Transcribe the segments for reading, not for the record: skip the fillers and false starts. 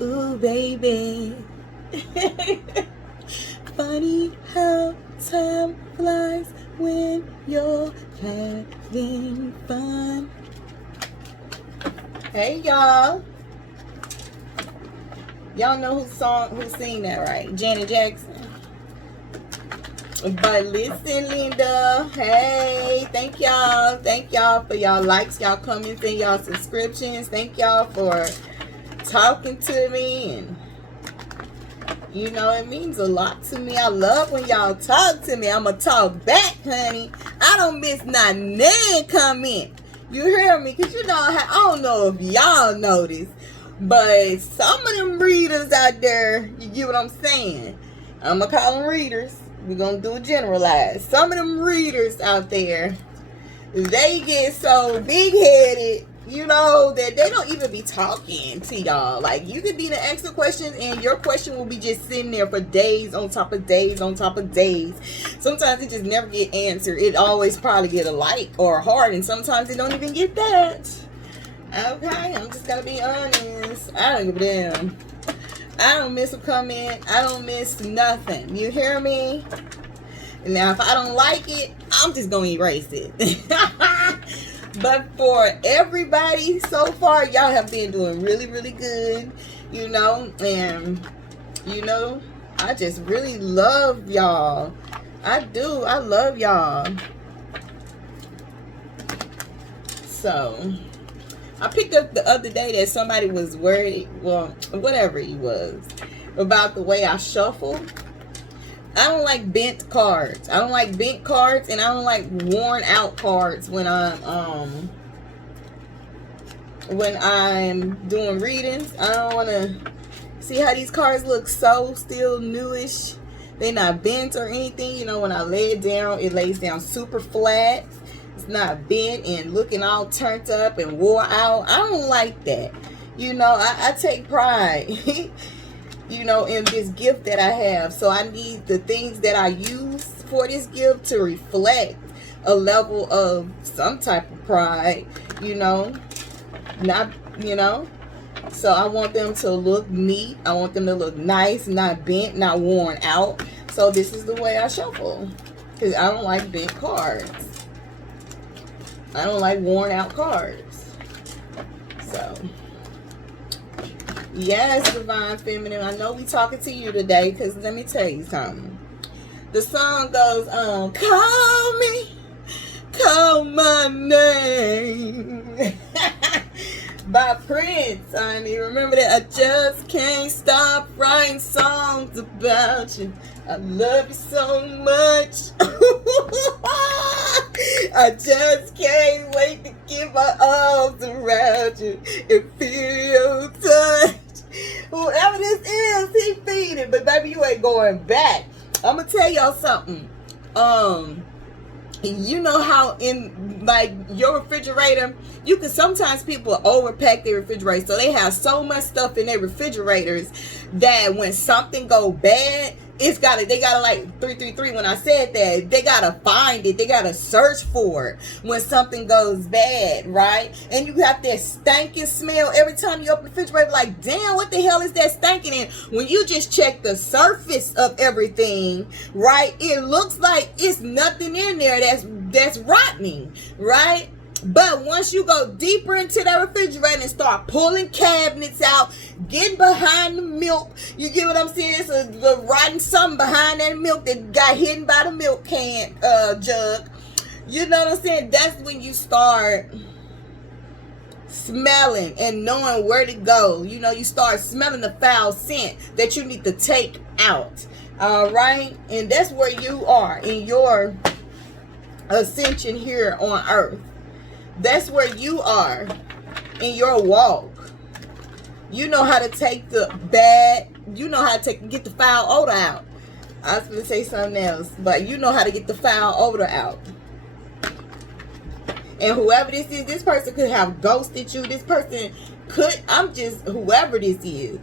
Ooh, baby. Funny how time flies when you're having fun. Hey, y'all. Y'all know who sing that, right? Janet Jackson. But listen, Linda. Hey, thank y'all. Thank y'all for y'all likes, y'all comments, and y'all subscriptions. Thank y'all for talking to me, and you know, it means a lot to me. I love when y'all talk to me. I'ma talk back, honey. I don't miss not none comment. You hear me? Because you know, I don't know if y'all know this, but some of them readers out there, you get what I'm saying? I'm going to call them readers. We're going to do a generalized. Some of them readers out there, they get so big-headed, you know, that they don't even be talking to y'all. Like, you could be the extra questions, and your question will be just sitting there for days on top of days on top of days. Sometimes it just never get answered. It always probably get a like or a heart, and sometimes it don't even get that. Okay, I'm just gonna be honest. I don't give a damn. I don't miss a comment. I don't miss nothing. You hear me? Now, if I don't like it, I'm just gonna erase it. But for everybody so far, y'all have been doing really, really good, you know, and, you know, I just really love y'all. I do. I love y'all. So, I picked up the other day that somebody was worried, well, whatever he was, about the way I shuffle. I don't like bent cards. I don't like bent cards, and I don't like worn out cards when I'm doing readings. I don't want to see how these cards look so still newish. They're not bent or anything. You know, when I lay it down, it lays down super flat. It's not bent and looking all turned up and wore out. I don't like that. You know, I take pride you know, in this gift that I have. So I need the things that I use for this gift to reflect a level of some type of pride, you know, not, you know. So I want them to look neat. I want them to look nice, not bent, not worn out. So this is the way I shuffle, because I don't like bent cards. I don't like worn out cards. So yes, Divine Feminine, I know we talking to you today, because let me tell you something. The song goes, call me, call my name. By Prince, honey. Remember that? I just can't stop writing songs about you. I love you so much. I just can't wait to get my arms around you and feel your touch. Whoever this is, he feeding. But baby, you ain't going back. I'm gonna tell y'all something. You know how in like your refrigerator, you can sometimes people overpack their refrigerator, so they have so much stuff in their refrigerators that when something go bad, they gotta like 333 when I said that, they gotta find it, they gotta search for it when something goes bad, right? And you have that stinking smell every time you open the refrigerator, like, damn, what the hell is that stinking? And when you just check the surface of everything, right, it looks like it's nothing in there that's rotting, right? But once you go deeper into that refrigerator and start pulling cabinets out, getting behind the milk, you get what I'm saying? It's a rotten something behind that milk that got hidden by the milk can jug. You know what I'm saying? That's when you start smelling and knowing where to go. You know, you start smelling the foul scent that you need to take out. All right? And that's where you are in your ascension here on earth. That's where you are in your walk. You know how to take the bad, you know how to get the foul odor out. I was going to say something else, but you know how to get the foul odor out. And whoever this is, this person could have ghosted you. This person could, I'm just, whoever this is.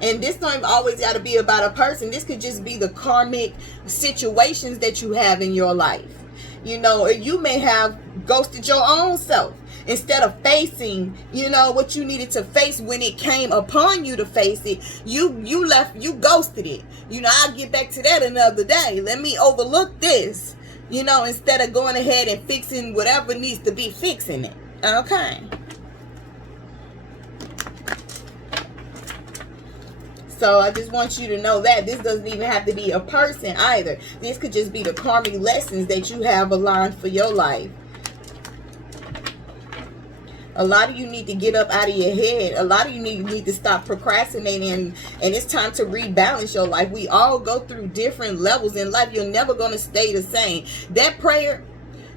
And this don't even always got to be about a person. This could just be the karmic situations that you have in your life. You know, you may have ghosted your own self. Instead of facing, you know, what you needed to face when it came upon you to face it, you ghosted it. You know, I'll get back to that another day. Let me overlook this, you know, instead of going ahead and fixing whatever needs to be fixing it. Okay. So I just want you to know that this doesn't even have to be a person either. This could just be the karmic lessons that you have aligned for your life. A lot of you need to get up out of your head. A lot of you need to stop procrastinating, and it's time to rebalance your life. We all go through different levels in life. You're never going to stay the same. That prayer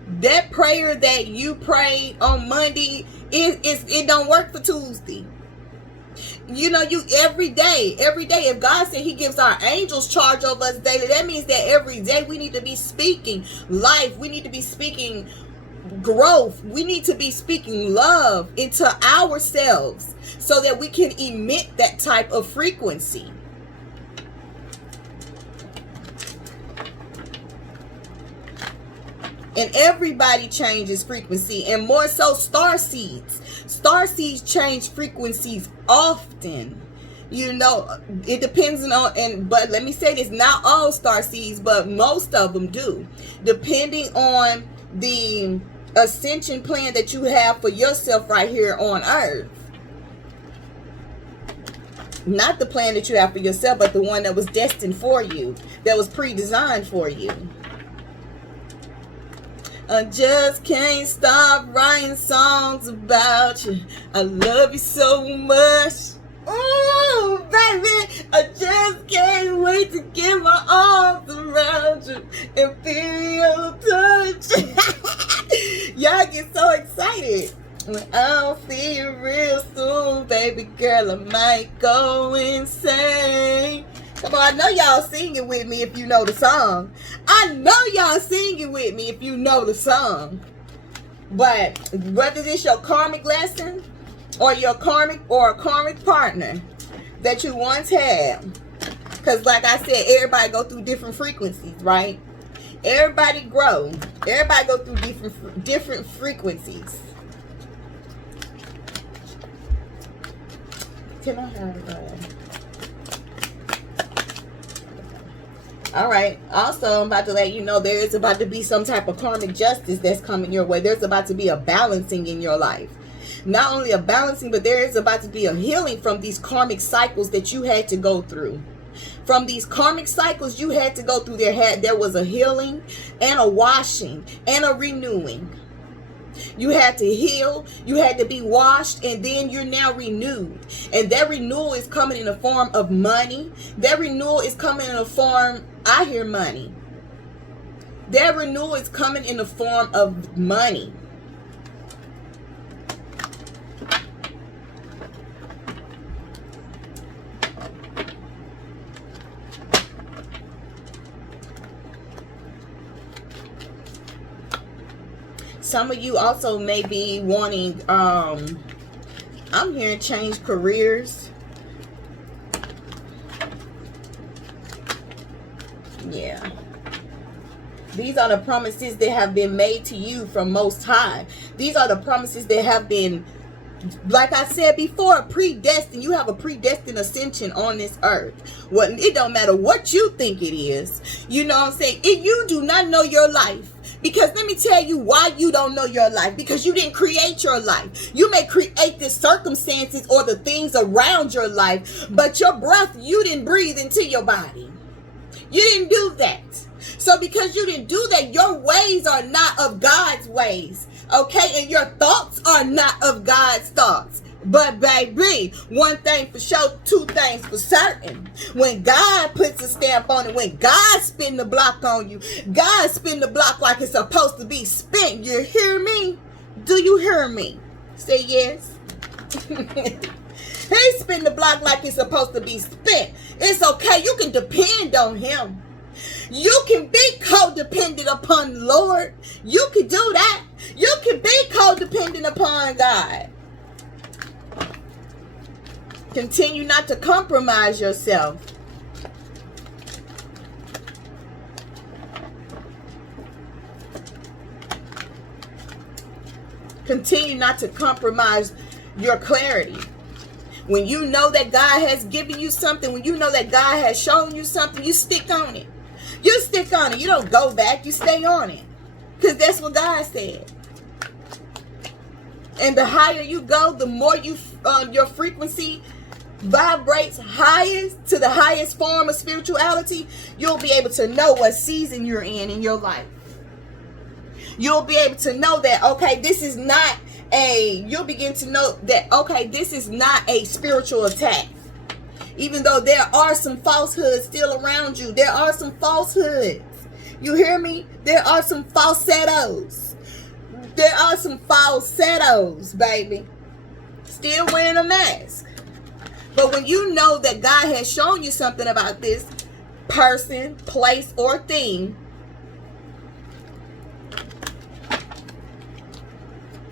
that you prayed on Monday, it don't work for Tuesday. You know, you every day, if God said he gives our angels charge over us daily, that means that every day we need to be speaking life. We need to be speaking growth. We need to be speaking love into ourselves so that we can emit that type of frequency. And everybody changes frequency, and more so starseeds. Starseeds change frequencies often. You know, it depends on, but let me say this, not all starseeds, but most of them do. Depending on the ascension plan that you have for yourself right here on earth. Not the plan that you have for yourself, but the one that was destined for you, that was pre-designed for you. I just can't stop writing songs about you. I love you so much. Oh, baby, I just can't wait to get my arms around you and feel your touch. Y'all get so excited. When I don't see you real soon, baby girl, I might go insane. Come on, I know y'all singing with me if you know the song. I know y'all singing with me if you know the song. But whether this your karmic lesson or your karmic or a karmic partner that you once had, because like I said, everybody go through different frequencies, right? Everybody grow. Everybody go through different frequencies. Can I have all right. Also, I'm about to let you know there is about to be some type of karmic justice that's coming your way. There's about to be a balancing in your life. Not only a balancing, but there is about to be a healing from these karmic cycles that you had to go through. From these karmic cycles you had to go through, there was a healing and a washing and a renewing. You had to heal, you had to be washed, and then you're now renewed. And that renewal is coming in the form of money. That renewal is coming in the form, I hear money. That renewal is coming in the form of money. Some of you also may be wanting, I'm hearing change careers. Yeah. These are the promises that have been made to you from Most High. These are the promises that have been, like I said before, predestined. You have a predestined ascension on this earth. Well, it don't matter what you think it is. You know what I'm saying? If you do not know your life, because let me tell you why you don't know your life. Because you didn't create your life. You may create the circumstances or the things around your life, but your breath, you didn't breathe into your body. You didn't do that. So because you didn't do that, your ways are not of God's ways. Okay? And your thoughts are not of God's thoughts. But baby, one thing for sure, two things for certain. When God puts a stamp on it, when God spin the block on you, God spin the block like it's supposed to be spent. You hear me? Do you hear me? Say yes. He spin the block like it's supposed to be spent. It's okay. You can depend on him. You can be codependent upon the Lord. You can do that. You can be codependent upon God. Continue not to compromise yourself. Continue not to compromise your clarity. When you know that God has given you something, when you know that God has shown you something, you stick on it. You stick on it. You don't go back. You stay on it. Because that's what God said. And the higher you go, the more your frequency vibrates highest to the highest form of spirituality, you'll be able to know what season you're in your life. You'll be able to know that, okay, this is not you'll begin to know that, okay, this is not a spiritual attack. Even though there are some falsehoods still around you. There are some falsehoods. You hear me? There are some falsettos. There are some falsettos, baby. Still wearing a mask. But when you know that God has shown you something about this person, place, or thing,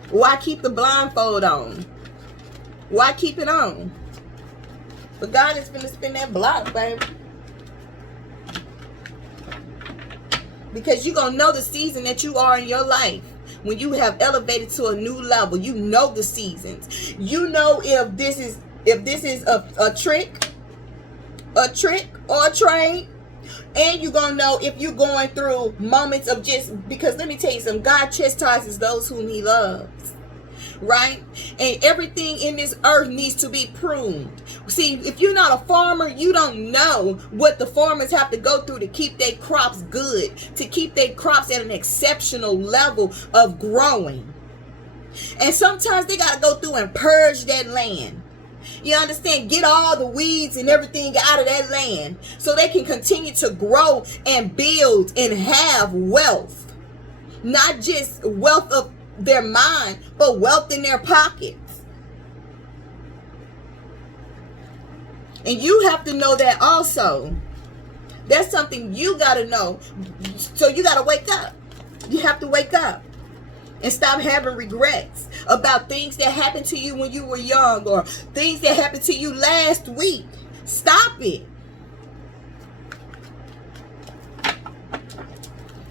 why keep the blindfold on? Why keep it on? But God is going to spin that block, baby. Because you're going to know the season that you are in your life. When you have elevated to a new level, you know the seasons. You know if this is a trick or a train. And you're going to know if you're going through moments of because let me tell you something, God chastises those whom he loves. Right? And everything in this earth needs to be pruned. See, if you're not a farmer, you don't know what the farmers have to go through to keep their crops good, to keep their crops at an exceptional level of growing. And sometimes they got to go through and purge that land. You understand? Get all the weeds and everything out of that land so they can continue to grow and build and have wealth. Not just wealth of their mind, but wealth in their pockets. And you have to know that also. That's something you got to know. So you got to wake up. You have to wake up and stop having regrets about things that happened to you when you were young or things that happened to you last week. Stop it.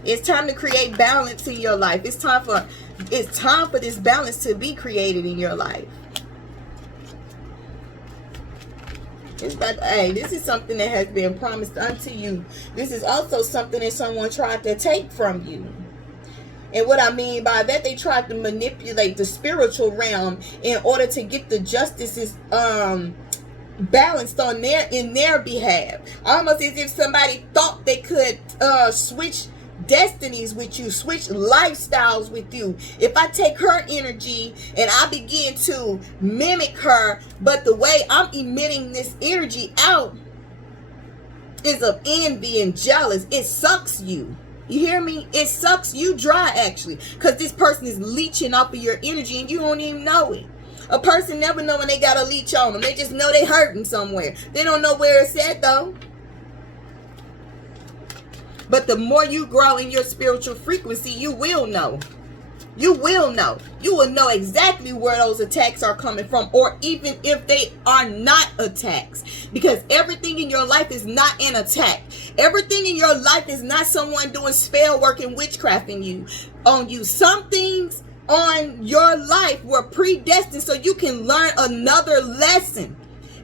It's time to create balance in your life. It's time for this balance to be created in your life. It's like, hey, this is something that has been promised unto you. This is also something that someone tried to take from you. And what I mean by that, they tried to manipulate the spiritual realm in order to get the justices balanced in their behalf. Almost as if somebody thought they could switch destinies with you, switch lifestyles with you. If I take her energy and I begin to mimic her, but the way I'm emitting this energy out is of envy and jealous, it sucks you. You hear me? It sucks you dry, actually, because this person is leeching off of your energy and you don't even know it. A person never know when they got a leech on them. They just know they hurting somewhere. They don't know where it's at, though. But the more you grow in your spiritual frequency, you will know. You will know. You will know exactly where those attacks are coming from, or even if they are not attacks. Because everything in your life is not an attack. Everything in your life is not someone doing spell work and witchcraft on you. Some things on your life were predestined so you can learn another lesson.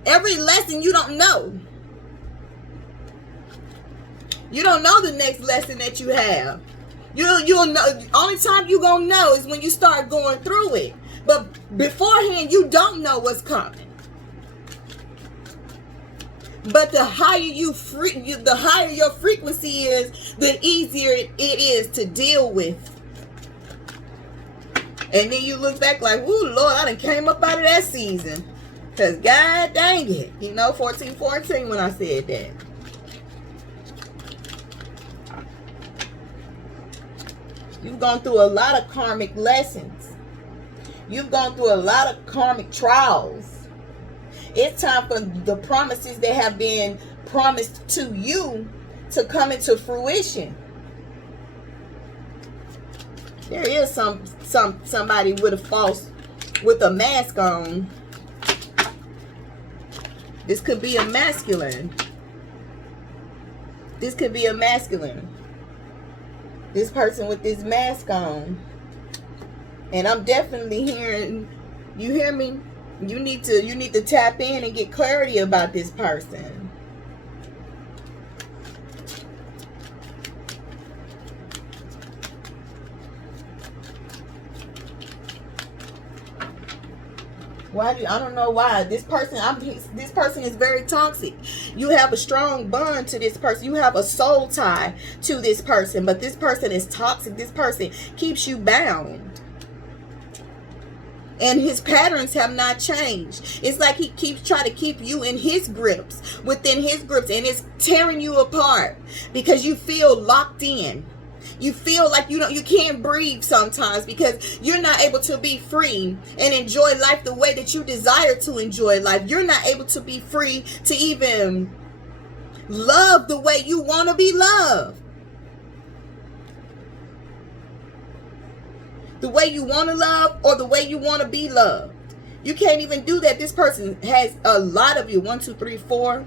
Every lesson you don't know. You don't know the next lesson that you have. You'll know. Only time you gonna know is when you start going through it. But beforehand, you don't know what's coming. But the higher the higher your frequency is, the easier it is to deal with. And then you look back like, "Ooh, Lord, I done came up out of that season." Cause God dang it, 14:14 when I said that. You've gone through a lot of karmic lessons. You've gone through a lot of karmic trials. It's time for the promises that have been promised to you to come into fruition. There is somebody with a mask on. This could be a masculine. This could be a masculine. This person with this mask on. And I'm definitely hearing, you hear me? You need to tap in and get clarity about this person. I don't know why this person is very toxic. You have a strong bond to this person. You have a soul tie to this person, but this person is toxic. This person keeps you bound. And his patterns have not changed. It's like he keeps trying to keep you in his grips, within his grips, and it's tearing you apart because you feel locked in. You feel like you can't breathe sometimes because you're not able to be free and enjoy life the way that you desire to enjoy life. You're not able to be free to even love the way you want to be loved. The way you want to love or the way you want to be loved. You can't even do that. This person has a lot of you. 1, 2, 3, 4.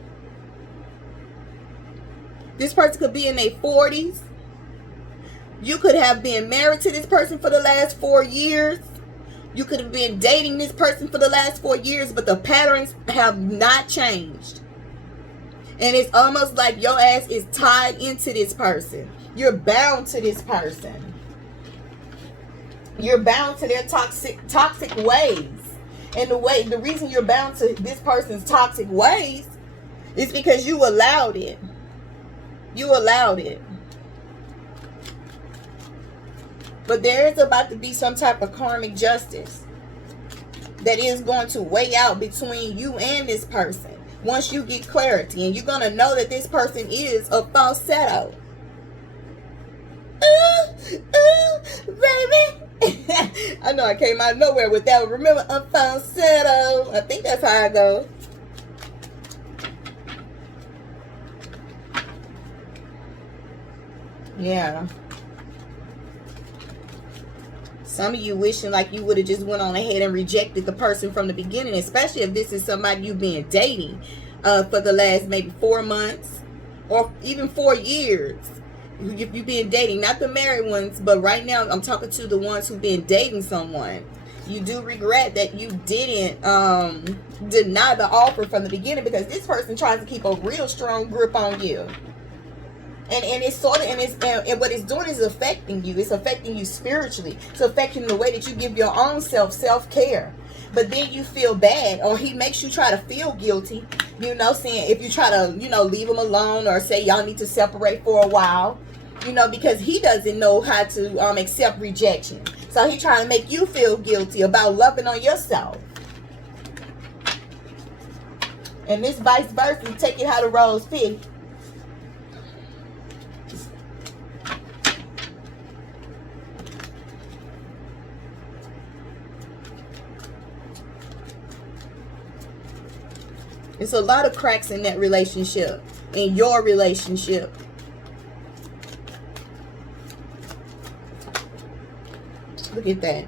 This person could be in their 40s. You could have been married to this person for the last 4 years. You could have been dating this person for the last 4 years, but the patterns have not changed. And it's almost like your ass is tied into this person. You're bound to this person. You're bound to their toxic ways. And the reason you're bound to this person's toxic ways is because you allowed it. You allowed it. But there is about to be some type of karmic justice that is going to weigh out between you and this person once you get clarity. And you're going to know that this person is a falsetto. Baby. I know I came out of nowhere with that one. Remember, a falsetto. I think that's how I go. Yeah. Some of you wishing like you would have just went on ahead and rejected the person from the beginning, especially if this is somebody you've been dating for the last maybe 4 months or even 4 years. You've been dating, not the married ones, but right now I'm talking to the ones who've been dating someone. You do regret that you didn't deny the offer from the beginning, because this person tries to keep a real strong grip on you. And it's sort of, and what it's doing is affecting you. It's affecting you spiritually. It's affecting the way that you give your own self-care. But then you feel bad, or he makes you try to feel guilty, saying if you try to, leave him alone or say y'all need to separate for a while, because he doesn't know how to accept rejection. So he trying to make you feel guilty about loving on yourself. And this vice versa, take it how the rose fit. It's a lot of cracks in that relationship, in your relationship. Look at that.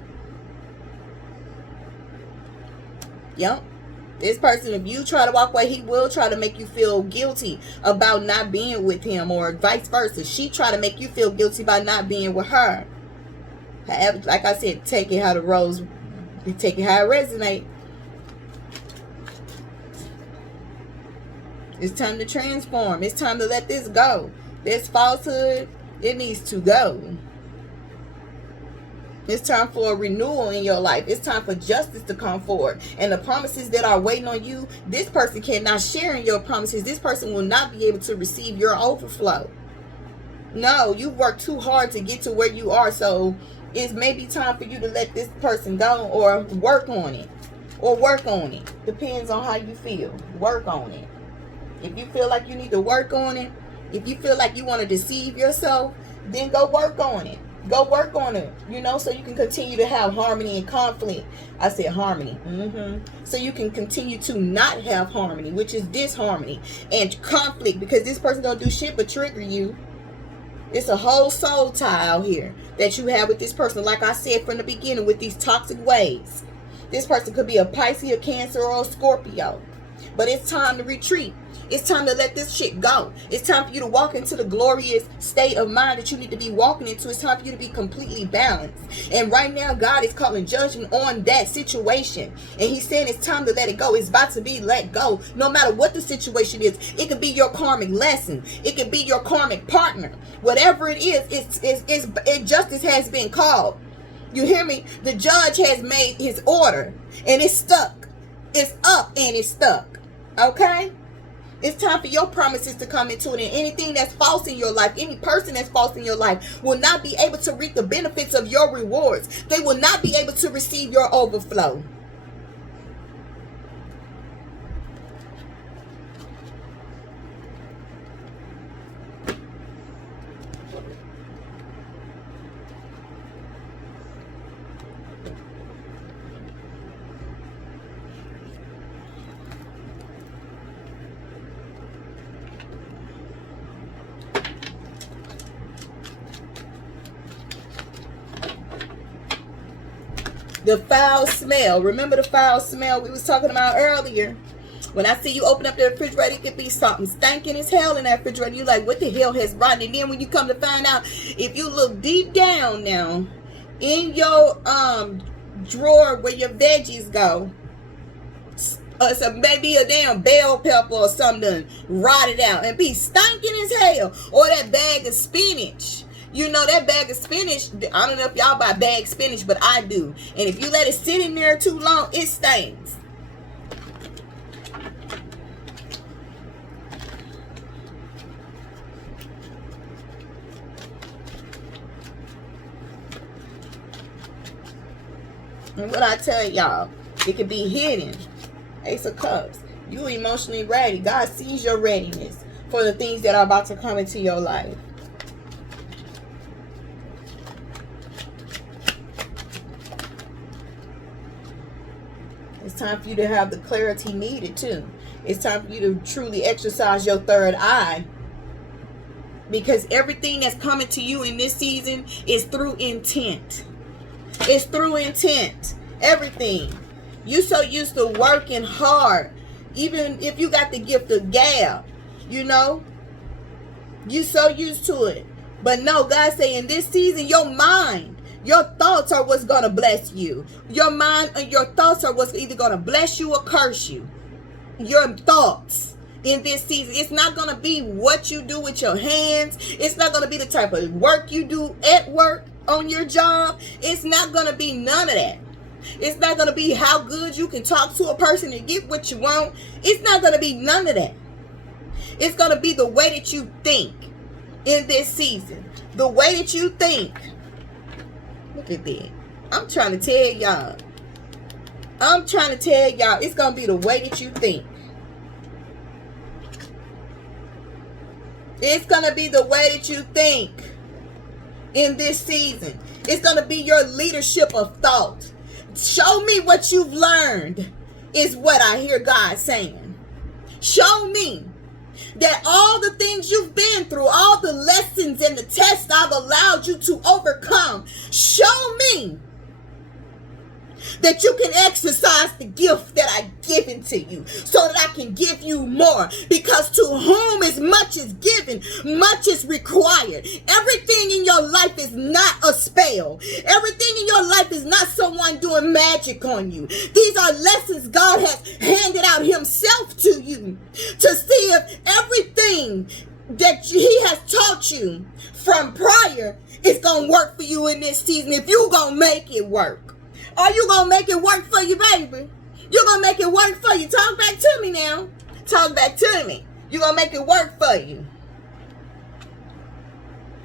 Yep. This person, if you try to walk away, he will try to make you feel guilty about not being with him, or vice versa. She try to make you feel guilty about not being with her. However, like I said, take it how the rose, take it how it resonates. It's time to transform. It's time to let this go. This falsehood, it needs to go. It's time for a renewal in your life. It's time for justice to come forward. And the promises that are waiting on you, this person cannot share in your promises. This person will not be able to receive your overflow. No, you've worked too hard to get to where you are. So it's maybe time for you to let this person go, or work on it. Or work on it. Depends on how you feel. Work on it. If you feel like you need to work on it, if you feel like you want to deceive yourself, then go work on it. Go work on it, so you can continue to have harmony and conflict. I said harmony. So you can continue to not have harmony, which is disharmony and conflict, because this person don't do shit but trigger you. It's a whole soul tie out here that you have with this person. Like I said from the beginning, with these toxic ways. This person could be a Pisces, a Cancer, or a Scorpio. But it's time to retreat. It's time to let this shit go. It's time for you to walk into the glorious state of mind that you need to be walking into. It's time for you to be completely balanced. And right now, God is calling judgment on that situation. And he's saying it's time to let it go. It's about to be let go. No matter what the situation is. It could be your karmic lesson. It could be your karmic partner. Whatever it is, justice has been called. You hear me? The judge has made his order. And it's stuck. It's up and it's stuck. Okay? It's time for your promises to come into it. And anything that's false in your life, any person that's false in your life will not be able to reap the benefits of your rewards. They will not be able to receive your overflow. The foul smell. Remember the foul smell we was talking about earlier? When I see you open up the refrigerator, it could be something stinking as hell in that refrigerator. You like, what the hell has rotten? And then when you come to find out, if you look deep down now, in your drawer where your veggies go, so maybe a damn bell pepper or something rotted out and be stinking as hell. Or that bag of spinach. You know, that bag of spinach, I don't know if y'all buy bag spinach, but I do. And if you let it sit in there too long, it stains. And what I tell y'all, it can be hidden. Ace of Cups. You emotionally ready. God sees your readiness for the things that are about to come into your life. It's time for you to have the clarity needed too. It's time for you to truly exercise your third eye. Because everything that's coming to you in this season is through intent. It's through intent. Everything. You so used to working hard. Even if you got the gift of gab. You know. You so used to it. But no, God say in this season, your mind. Your thoughts are what's going to bless you. Your mind and your thoughts are what's either going to bless you or curse you. Your thoughts in this season. It's not going to be what you do with your hands. It's not going to be the type of work you do at work on your job. It's not going to be none of that. It's not going to be how good you can talk to a person and get what you want. It's not going to be none of that. It's going to be the way that you think in this season. The way that you think. Look at that. I'm trying to tell y'all. It's going to be the way that you think. It's going to be the way that you think in this season. It's going to be your leadership of thought. Show me what you've learned is what I hear God saying. Show me that all the things you've been through, all the lessons and the tests I've allowed you to overcome, show me that you can exercise the gift that I've given to you so that I can give you more. Because to whom is much is given, much is required. Everything in your life is not a spell. Everything in your life is not someone doing magic on you. These are lessons God has handed out himself to you to see if everything that he has taught you from prior is going to work for you in this season. If you're going to make it work. Are you going to make it work for you, baby? You're going to make it work for you. Talk back to me now. Talk back to me. You're going to make it work for you.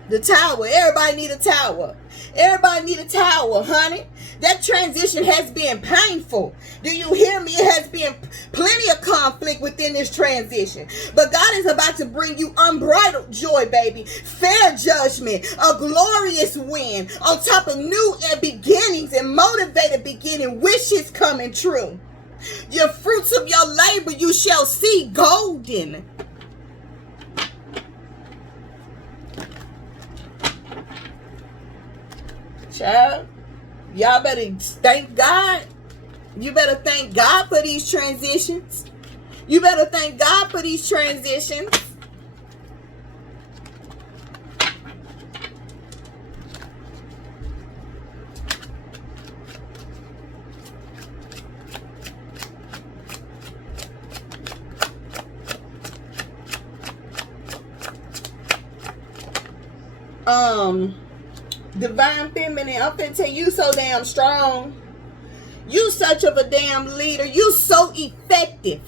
The tower. Everybody need a tower. Everybody need a tower, honey. That transition has been painful. Do you hear me? It has been plenty of conflict within this transition. But God is about to bring you unbridled joy, baby. Fair judgment. A glorious win. On top of new beginnings and motivated beginning. Wishes coming true. Your fruits of your labor you shall see golden. Child, y'all better thank God. You better thank God for these transitions. You better thank God for these transitions. Divine Feminine, I'm finna tell you, so damn strong. You such of a damn leader. You so effective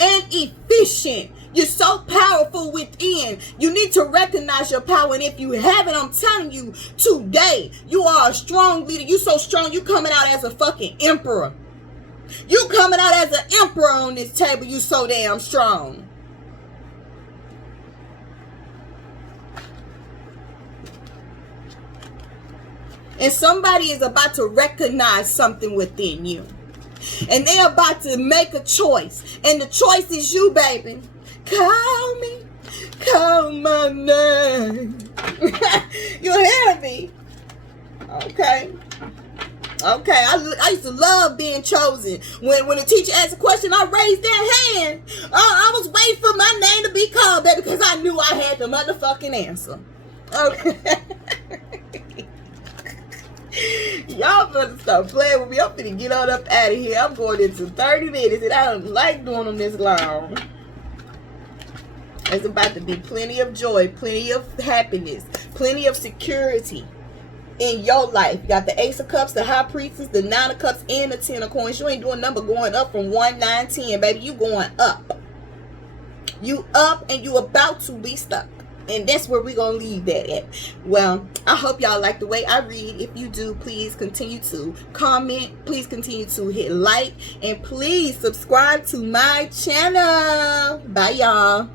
and efficient. You're so powerful within. You need to recognize your power. And if you haven't, I'm telling you, today, you are a strong leader. You so strong, you coming out as a fucking emperor. You coming out as an emperor on this table. You so damn strong. And somebody is about to recognize something within you. And they're about to make a choice. And the choice is you, baby. Call me. Call my name. You hear me? Okay. Okay. I used to love being chosen. When the teacher asked a question, I raised that hand. I was waiting for my name to be called, baby, because I knew I had the motherfucking answer. Okay. Y'all better stop playing with me. I'm finna get on up out of here. I'm going into 30 minutes and I don't like doing them this long. There's about to be plenty of joy, plenty of happiness, plenty of security in your life. You got the Ace of Cups, the High Priestess, the Nine of Cups, and the Ten of Coins. You ain't doing number going up from 1, 9, 10, baby. You going up. You up and you about to be stuck. And that's where we're going to leave that at. Well, I hope y'all like the way I read. If you do, please continue to comment. Please continue to hit like. And please subscribe to my channel. Bye, y'all.